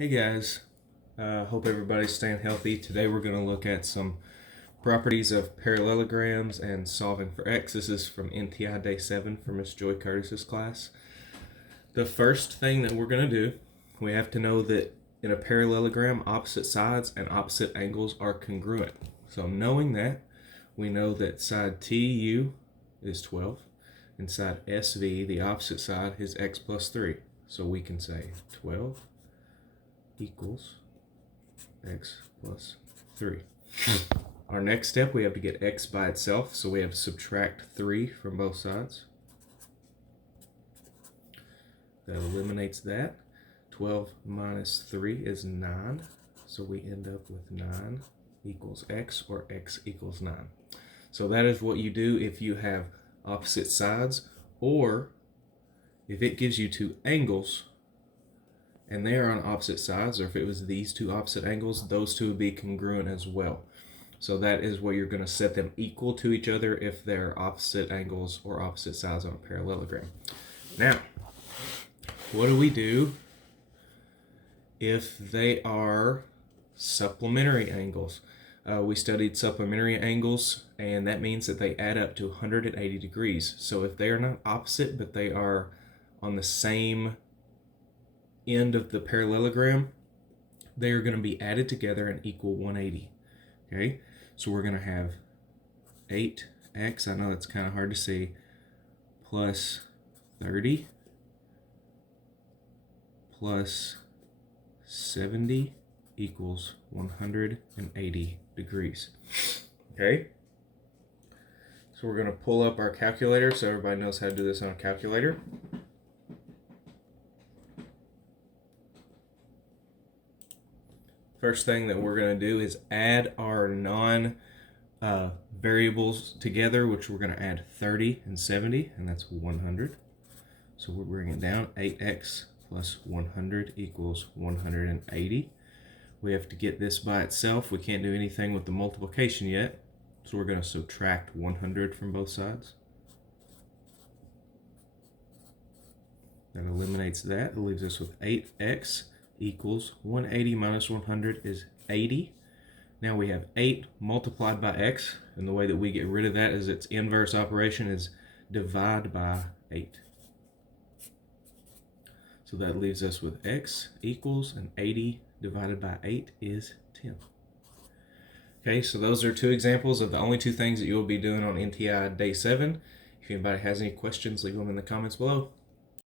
Hey guys, hope everybody's staying healthy. Today we're going to look at some properties of parallelograms and solving for x. This is from NTI Day 7 for Miss Joy Curtis's class. The first thing that we're going to do, we have to know that in a parallelogram, opposite sides and opposite angles are congruent. So knowing that, we know that side TU is 12 and side SV, the opposite side, is x plus 3. So we can say 12 equals x plus 3. Our next step, we have to get x by itself, so we have to subtract 3 from both sides. That eliminates that. 12 minus 3 is 9, so we end up with 9 equals x, or x equals 9. So that is what you do if you have opposite sides, or if it gives you two angles and they are on opposite sides, or if it was these two opposite angles, those two would be congruent as well. So that is where you're going to set them equal to each other if they're opposite angles or opposite sides on a parallelogram. Now, what do we do if they are supplementary angles? We studied supplementary angles, and that means that they add up to 180 degrees. So if they are not opposite, but they are on the same end of the parallelogram, they are going to be added together and equal 180. Okay, so we're going to have 8x, I know it's kind of hard to see, plus 30 plus 70 equals 180 degrees. Okay, so we're going to pull up our calculator so everybody knows how to do this on a calculator. First thing that we're going to do is add our non-variables together, which we're going to add 30 and 70, and that's 100. So we'll bring it down. 8x plus 100 equals 180. We have to get this by itself. We can't do anything with the multiplication yet, so we're going to subtract 100 from both sides. That eliminates that. It leaves us with 8x equals 180 minus 100 is 80. Now we have 8 multiplied by x, and the way that we get rid of that is its inverse operation is divide by 8. So that leaves us with x equals, and 80 divided by 8 is 10. Okay, so those are two examples of the only two things that you will be doing on NTI Day 7. If anybody has any questions, leave them in the comments below.